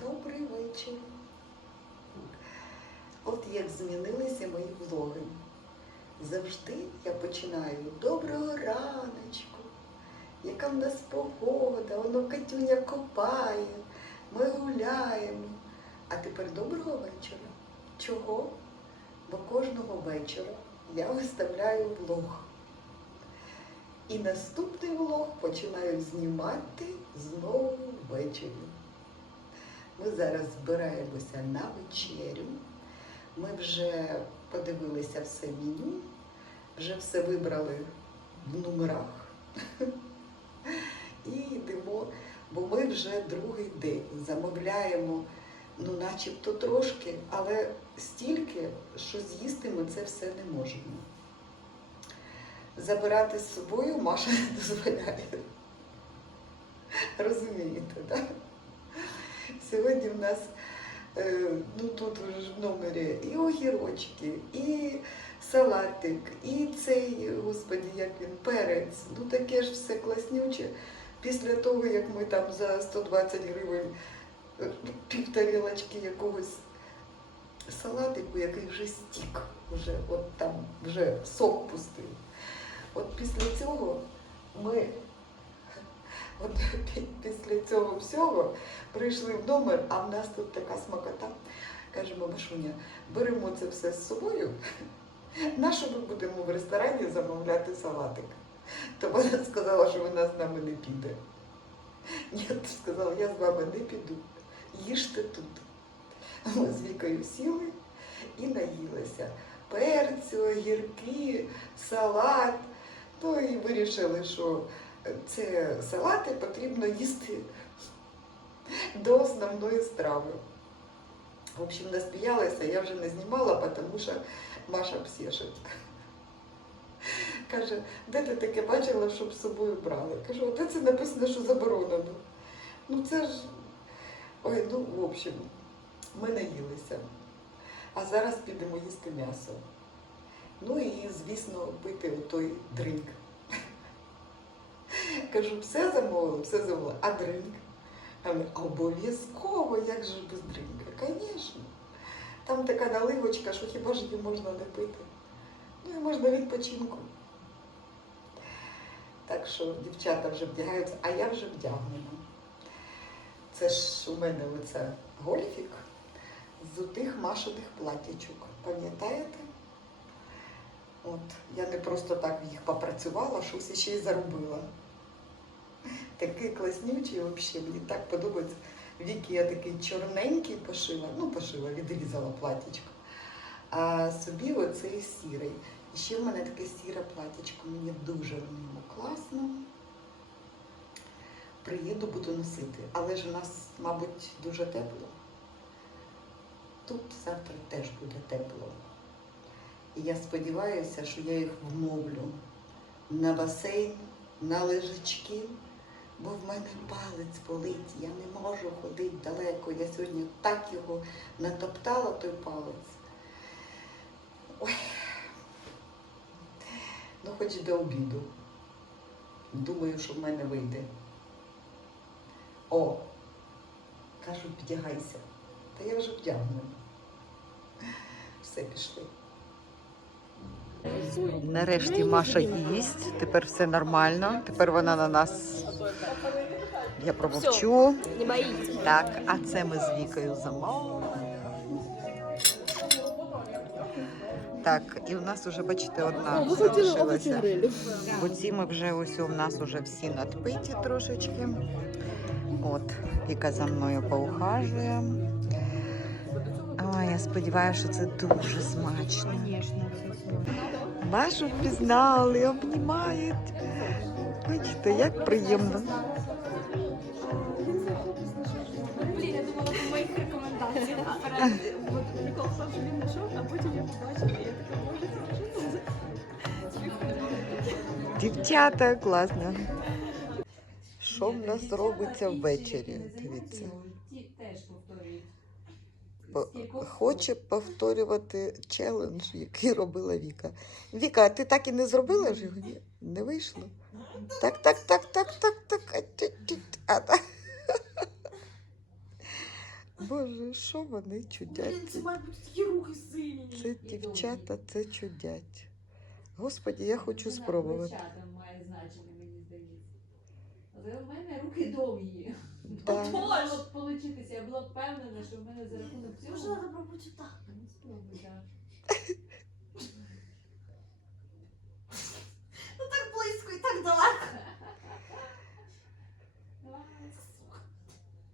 добрий вечір. От як змінилися мої влоги. Завжди я починаю доброго раночку, яка в нас погода, воно Катюня копає, ми гуляємо. А тепер доброго вечора. Чого? Бо кожного вечора я виставляю влог. І наступний влог починаю знімати знову ввечері. Ми зараз збираємося на вечерю. Ми вже подивилися все меню, вже все вибрали в номерах. І йдемо, бо ми вже другий день замовляємо, ну начебто трошки, але стільки, що з'їсти ми це все не можемо. Забирати з собою Маша не дозволяє. Розумієте, так? Сьогодні в нас е, ну тут в номері і огірочки, і салатик, і цей, господі, як він, перець. Ну таке ж все класнюче. Після того, як ми там за 120 гривень е, пів тарілочки якогось салатику, який вже стік, вже от там вже сок пустив. От після цього ми от після цього всього прийшли в номер, а в нас тут така смакота. Кажемо, Машуня, беремо це все з собою. На що ми будемо в ресторані замовляти салатик? То вона сказала, що вона з нами не піде. Ні, сказала, я з вами не піду. Їжте тут. Ми з Вікою сіли і наїлися. Перцю, огірки, салат. То і вирішили, що це салати потрібно їсти до основної страви. В общем, насміялася, я вже не знімала, тому що Маша псішить. Каже, де ти таке бачила, щоб з собою брали? Кажу, де це написано, що заборонено. Ну це ж. Ой, ну, в общем, ми наїлися. А зараз підемо їсти м'ясо. Ну і, звісно, пити отой дринк. Кажу, все замовили, все замовили. А дринк? Обов'язково, як же без дринка? Звісно. Там така наливочка, що хіба ж її можна не пити. Ну і можна відпочинку. Так що дівчата вже вдягаються, а я вже вдягнена. Це ж у мене оце гольфік з тих машиних платічок. Пам'ятаєте? От, я не просто так їх попрацювала, щось ще й заробила. Такий класнючий взагалі, мені так подобається. Віки я такий чорненький пошила, ну пошила, відрізала платічко. А собі оцей сірий. І ще в мене таке сіре платічко, мені дуже в ньому класно. Приїду, буду носити. Але ж у нас, мабуть, дуже тепло. Тут завтра теж буде тепло. І я сподіваюся, що я їх вмовлю на басейн, на лежачки, бо в мене палець болить, я не можу ходити далеко. Я сьогодні так його натоптала, той палець. Ой. Ну, хоч до обіду. Думаю, що в мене вийде. О, кажуть, вдягайся. Та я вже вдягнена. Все пішли. Нарешті Маша їсть, тепер все нормально. Тепер вона на нас. Я промовчу. Так, а це ми з Вікою замовили. Так, і у нас вже, бачите, одна залишилася. Бо ці ми вже ось у нас вже всі надпиті трошечки. От, Віка за мною поухажує. Ой, я сподіваюся, що це дуже смачно. Машу впізнали, обнімають. Бачите, як приємно. Блін, я думала по моїх сам собі знайшов, а потім я побачила, і я така, боже, це Дівчата, класно. Що в нас робиться ввечері? Дивіться. Хоче повторювати челендж, який робила Віка. Віка, а ти так і не зробила ж його? Ні? Не вийшло? Так, так, так, так, так, так. а. Боже, що вони це чудять? сильні. Це дівчата, це чудять. Господі, я хочу спробувати. має значення, мені здається. Але в мене руки довгі. Да. Могло б получитися, я була впевнена, що в мене за рахунок Може, цього. треба пробувати так. Ну, спробуй, так. Ну так близько і так далеко.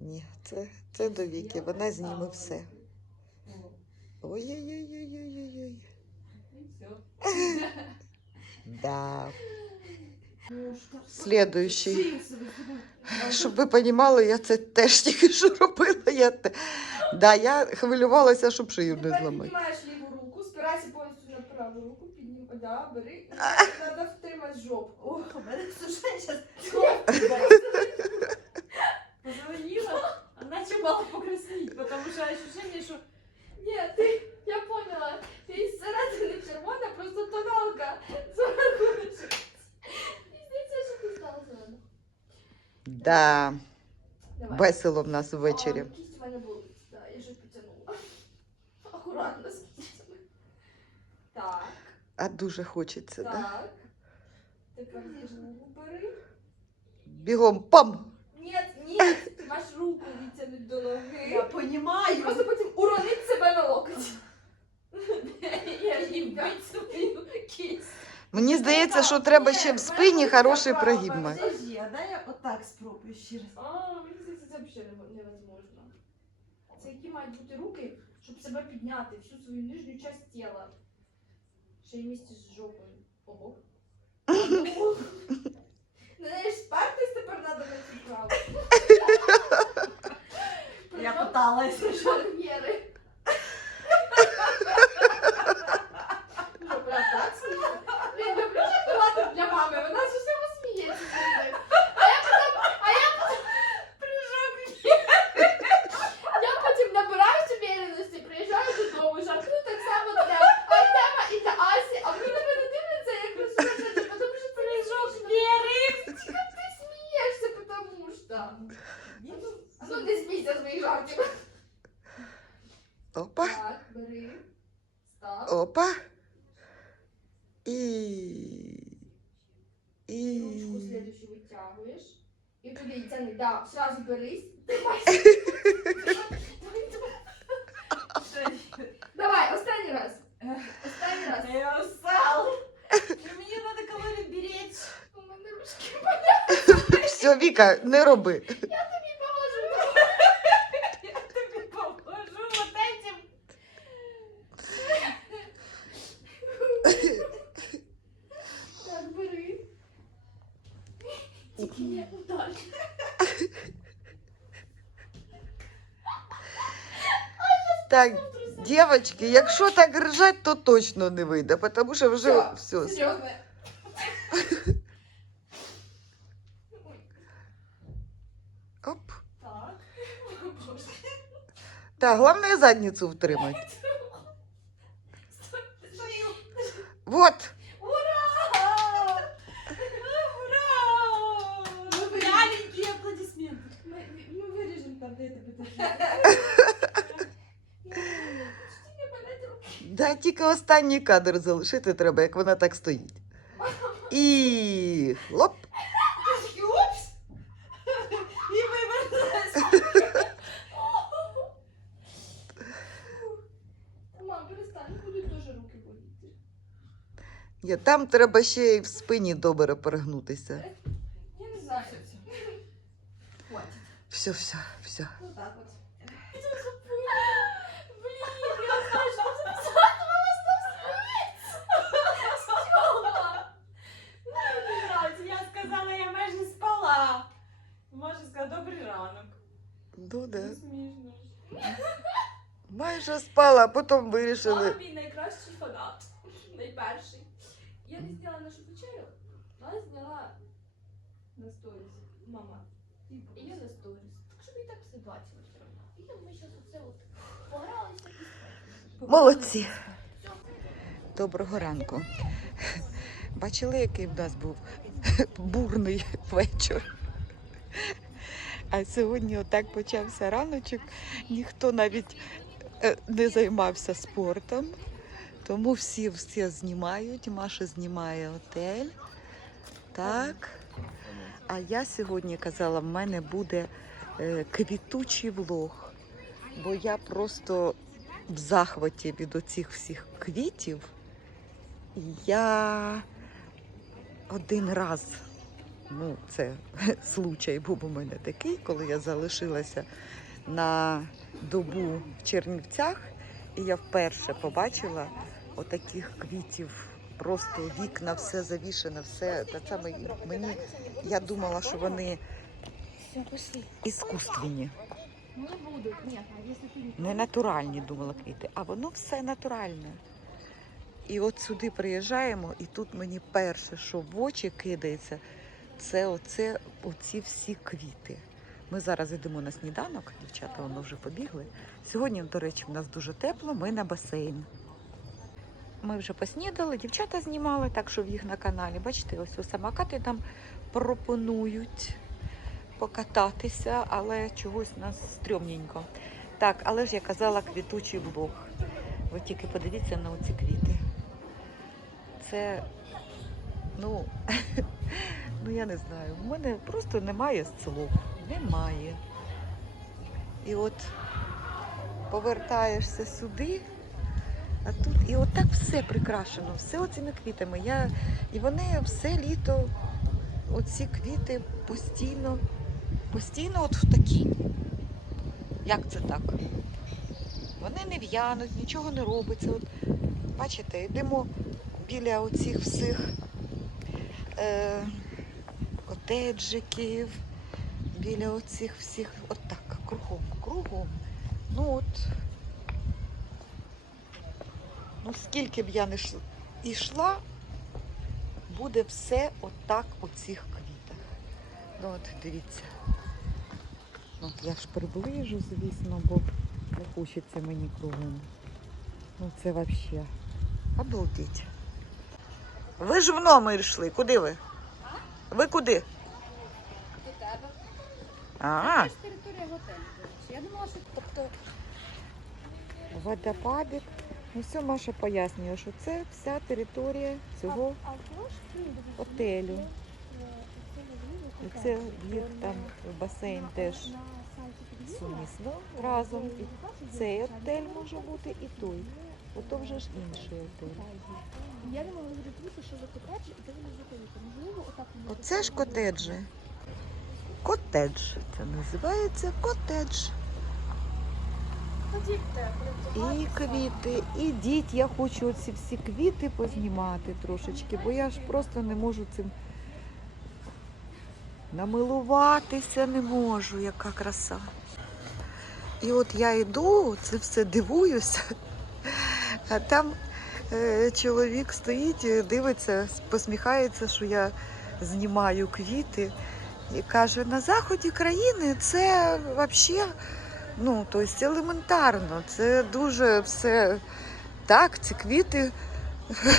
Ні, це, це до віки, вона зніме все. О, Ой-ой-ой-ой-ой-ой. І все. Да. Ножка. Слідуючий. Шию собі зробив. Щоб ви розуміли, я це теж тільки що робила. Я, те... да, я хвилювалася, щоб шию не зламати. піднімаєш ліву руку, спирайся повністю на праву руку, піднім, да, бери, треба втримати жопу. Ох, у мене все зараз. Позвонила, а наче мала покрасніть, тому що ощущение, що Ні, ти, я поняла, ти із середини червона, просто тоналка зверху лежить. І здається, що ти стала зелена. Да. Давай. Весело в нас ввечері. А, кість у мене болить, да, я вже підтягнула. Акуратно з кістями. Так, А дуже хочеться, да? так. Тепер другу бери. Бігом пам! Ні, ні, маєш руку відтягнути до ноги. Я понімаю. просто потім уронить себе на локоть. Я вбить свою кість. Мені здається, що треба ще в спині хороший прогиб мати. Подожди, а дай я отак спробую ще раз. А, мені здається, це взагалі невозможно. Це які мають бути руки, щоб себе підняти, всю свою нижню частину тіла. Ще й місці з жопою. Ого. Не знаєш, спертись тепер треба на цю праву. Я питалася. Жонглери. Віка, не роби. тобі поможу. Я тобі поможу вот этим. Так, бери. Тільки не удар. Так, дівчатки, якщо так ржать, то точно не вийде, тому що вже все. Серйозно. Так, головне задницю втримати. Вот. Ура! Ура! Маленькие аплодисменты. Ми, ми виріжемо там, тебе держу. Тільки. Да, тільки останній кадр залишити треба, як вона так стоїть. І лоп. Ні, там треба ще й в спині добре перегнутися. Я не знаю. Хватит. Все, все, все. Вот так це записала Стьопа! Мені нравиться. Сказала, я майже спала. Можна сказати, добрий ранок. Ну, да. Смішно. Майже спала, а потім вирішили. Мама мій найкращий фанат. Найперший. Я не зняла нашу вечерю, але зняла на сторіс. Мама. І я на сторіс. Так щоб і так все бачила все одно. І я ми зараз оце от погралися і Молодці. Доброго ранку. Бачили, який в нас був бурний вечір. А сьогодні отак почався раночок. Ніхто навіть е, не займався спортом. Тому всі все знімають. Маша знімає отель. Так. А я сьогодні казала, в мене буде е, квітучий влог. Бо я просто в захваті від оцих всіх квітів. Я один раз, ну, це случай був у мене такий, коли я залишилася на добу в Чернівцях, і я вперше побачила отаких квітів. Просто вікна, все завішено, все. Та саме мені я думала, що вони іскусственні. Не натуральні, думала квіти, а воно все натуральне. І от сюди приїжджаємо, і тут мені перше, що в очі кидається, це оце, оці всі квіти. Ми зараз йдемо на сніданок, дівчата воно вже побігли. Сьогодні, до речі, в нас дуже тепло, ми на басейн. Ми вже поснідали, дівчата знімали, так що в їх на каналі. Бачите, ось ось самокати там пропонують покататися, але чогось у нас стрьомненько. Так, але ж я казала квітучий блог. Ви тільки подивіться на оці квіти. Це, ну, ну я не знаю, в мене просто немає слов. Немає. І от повертаєшся сюди, а тут і отак все прикрашено, все оцими квітами. Я, і вони все літо, оці квіти постійно, постійно от в такі. Як це так? Вони не в'януть, нічого не робиться. От, бачите, йдемо біля оцих всіх е, котеджиків, біля оцих всіх, отак, кругом, кругом. Ну от, ну скільки б я не йшла, буде все отак у цих квітах. Ну от дивіться. От я ж приближу, звісно, бо не хочеться мені кругом. Ну це взагалі. Обалдеть. Ви ж в номер йшли. Куди ви? Ви куди? до тебе. А, Це ж територія готелю. Я думала, що тобто водопадик. Ну все Маша пояснює, що це вся територія цього готелю. І це їх там в басейн теж сумісно разом. І цей готель може бути і той. Ото вже ж інший готель. Я не могла зрозуміти, що за котедж і де вони знаходяться. Можливо, отак Оце ж котеджі. Котедж. Це називається котедж. І квіти. Ідіть, я хочу оці всі квіти познімати трошечки, бо я ж просто не можу цим намилуватися не можу, яка краса. І от я йду, це все дивуюся, а там е, чоловік стоїть, дивиться, посміхається, що я знімаю квіти. І каже, на заході країни це взагалі Ну, тобто елементарно. Це дуже все так, ці квіти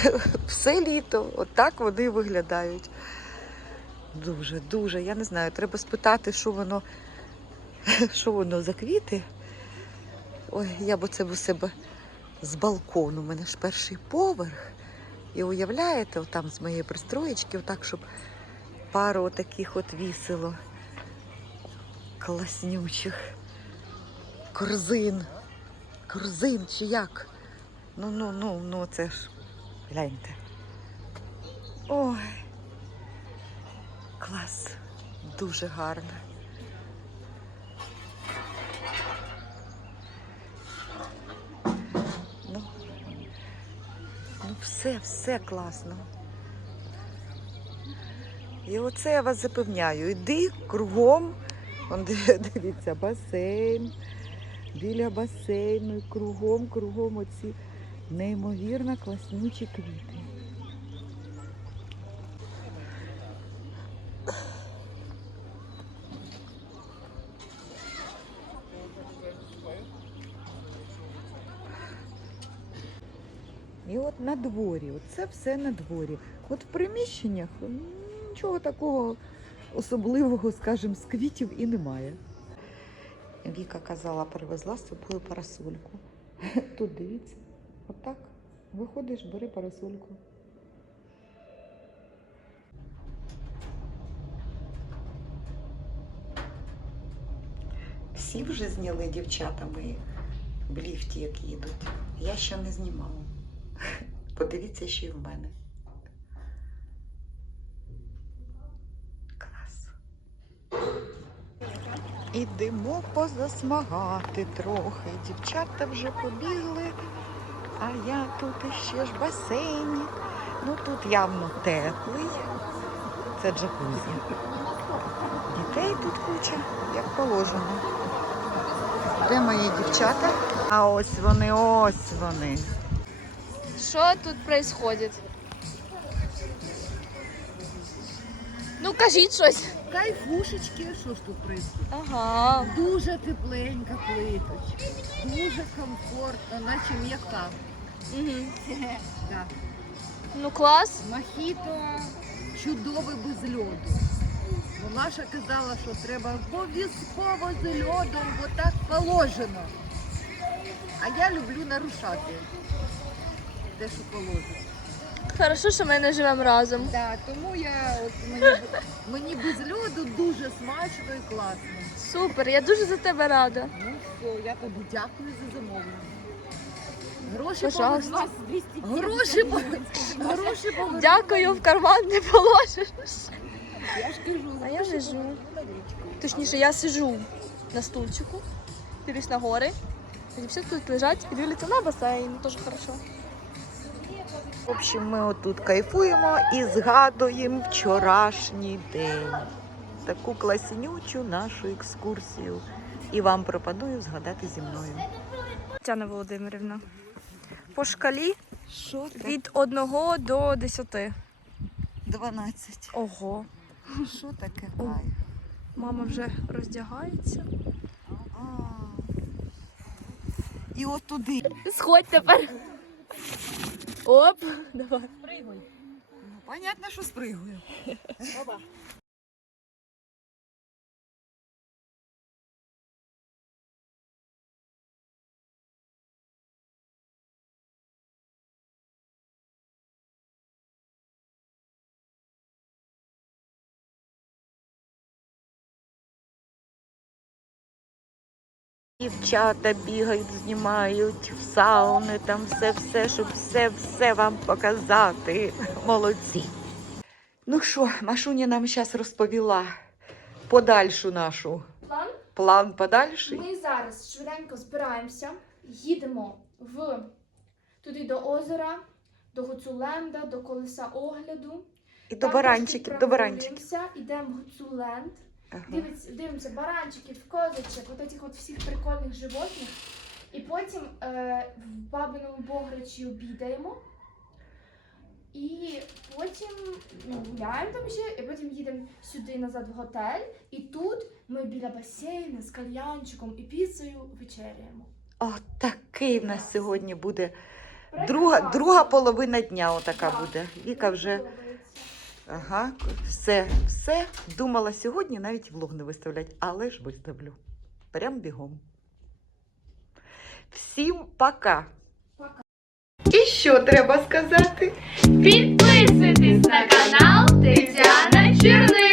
все літо. Отак вони виглядають. Дуже, дуже. Я не знаю, треба спитати, що воно, що воно за квіти. Ой, я б це у себе з балкону. У мене ж перший поверх. І уявляєте, там з моєї пристроєчки, отак, щоб пару таких от вісило класнючих корзин. Корзин чи як? Ну, ну, ну, ну, це ж. Гляньте. Ой. Клас. Дуже гарно. Ну, ну все, все класно. І оце я вас запевняю. Іди кругом. Вон, дивіться, басейн. Біля басейну, і кругом, кругом оці неймовірно класнючі квіти. І от на дворі, це все на дворі. От в приміщеннях нічого такого особливого, скажімо, з квітів і немає. Віка казала, привезла з собою парасольку. Тут дивіться, отак. Виходиш, бери парасольку. Всі вже зняли дівчатами в ліфті, як їдуть. Я ще не знімала. Подивіться, що й в мене. Клас. Ідемо позасмагати трохи. Дівчата вже побігли, а я тут ще ж в басейні. Ну тут явно теплий. Це джакузі. Дітей тут куча, як положено. Де мої дівчата? А ось вони, ось вони. Що тут происходит? Ну, кажіть щось. Кайфушечки, що ж тут происходит? Ага. Дуже тепленька плиточка, дуже комфортно, наче м'яка. Угу. Да. Ну, клас. Мохіто чудове без льоду. Бо Маша казала, що треба обов'язково з льодом, бо так положено. А я люблю нарушати те, що положено. Хорошо, що ми не живемо разом. Да, тому я от мені, мені без льоду дуже смачно і класно. Супер, я дуже за тебе рада. Ну все, я тобі дякую за замовлення. Гроші Пожалуйста. повернуть. Гроші повернуть. Гроші повернуть. Дякую, в карман не положиш. Я ж кажу, А я гроші лежу. повернуть на річку. Точніше, я сижу на стульчику, дивлюсь на гори. А дівчата тут лежать і дивляться на басейн. Дуже хорошо. В общем, ми отут кайфуємо і згадуємо вчорашній день. Таку класнючу нашу екскурсію. І вам пропоную згадати зі мною. Тетяна Володимирівна. По шкалі Що від 1 до 10. 12. Ого. Що таке О. кайф? Мама вже роздягається. А. І от туди. Сходь тепер. Оп, давай. Ну, понятно, що спригую. Дівчата бігають, знімають в сауни, там все-все, щоб все-все вам показати. Молодці. Ну що, Машуня нам зараз розповіла подальшу нашу План? план подальший. Ми зараз швиденько збираємося, їдемо в туди до озера, до Гуцуленда, до колеса огляду. І до баранчиків, до баранчиків. Йдемо в Гуцуленд, Ага. дивиться, дивимося баранчиків, козочок, от цих от всіх прикольних животних. І потім е, в бабиному бограчі обідаємо. І потім ну, гуляємо там ще, і потім їдемо сюди назад в готель. І тут ми біля басейну з кальянчиком і піцею вечеряємо. О, такий в нас сьогодні буде. Друга, друга половина дня отака Так. буде. Віка вже. Ага, все, все. Думала сьогодні навіть влог не виставлять, але ж виставлю. Прям бігом. Всім пока. І що треба сказати? Підписуйтесь на канал Тетяна Черни.